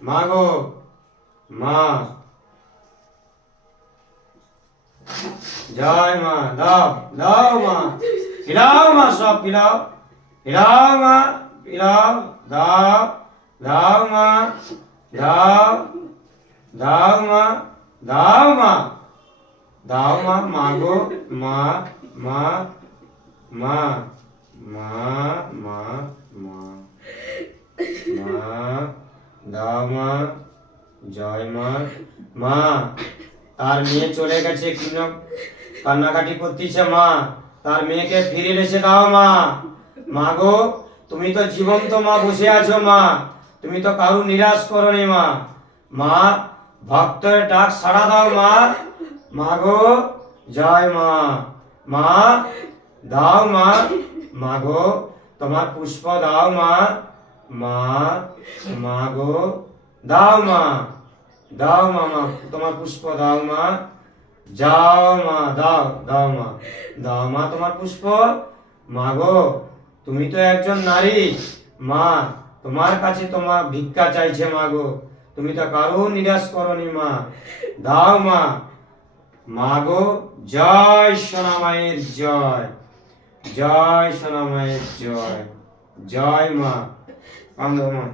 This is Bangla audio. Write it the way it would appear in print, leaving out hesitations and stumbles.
মাগো মা, জয় মা। দাও দাও মা, পিলাও মা, সব পিলাও, পিলাও মা, পিলাও, দাও দাও মা, দাও দাও মা, দাও মা, দাও মা। মাগো মা, মা মা, মা মা, মা মা, দাও মা, জয় মা। মা, তার মেয়ে চলে গেছে, কিনো কান্নাকাটি করতেছে মা, তার মেয়েকে ফিরে এসে দাও মা। মা গো, তুমি তো জীবন্ত মা, বসে আছো মা, তুমি তো কারু নিরাশ করনি মা। মা, ভক্তের ডাক সাড়া দাও মা। মা গো, জয় মা। মা, দাও মা। মা গো, তোমার পুষ্প দাও মা। মা, মা গো, দাও মা, দাও মা, মা তোমার পুষ্প দাও মা। যাও মা, দাও দাও মা, দাও মা তোমার পুষ্প। মা গো, তুমি তো একজন নারী মা, তোমার কাছে তোমার ভিক্ষা চাইছে মা গো, তুমি তো কারো নিরাশ করনি মা। দাও মা। মা গো, জয় সোনা মায়ের জয়, জয় সোনা মায়ের জয়, জয় মা। কান্দো মা।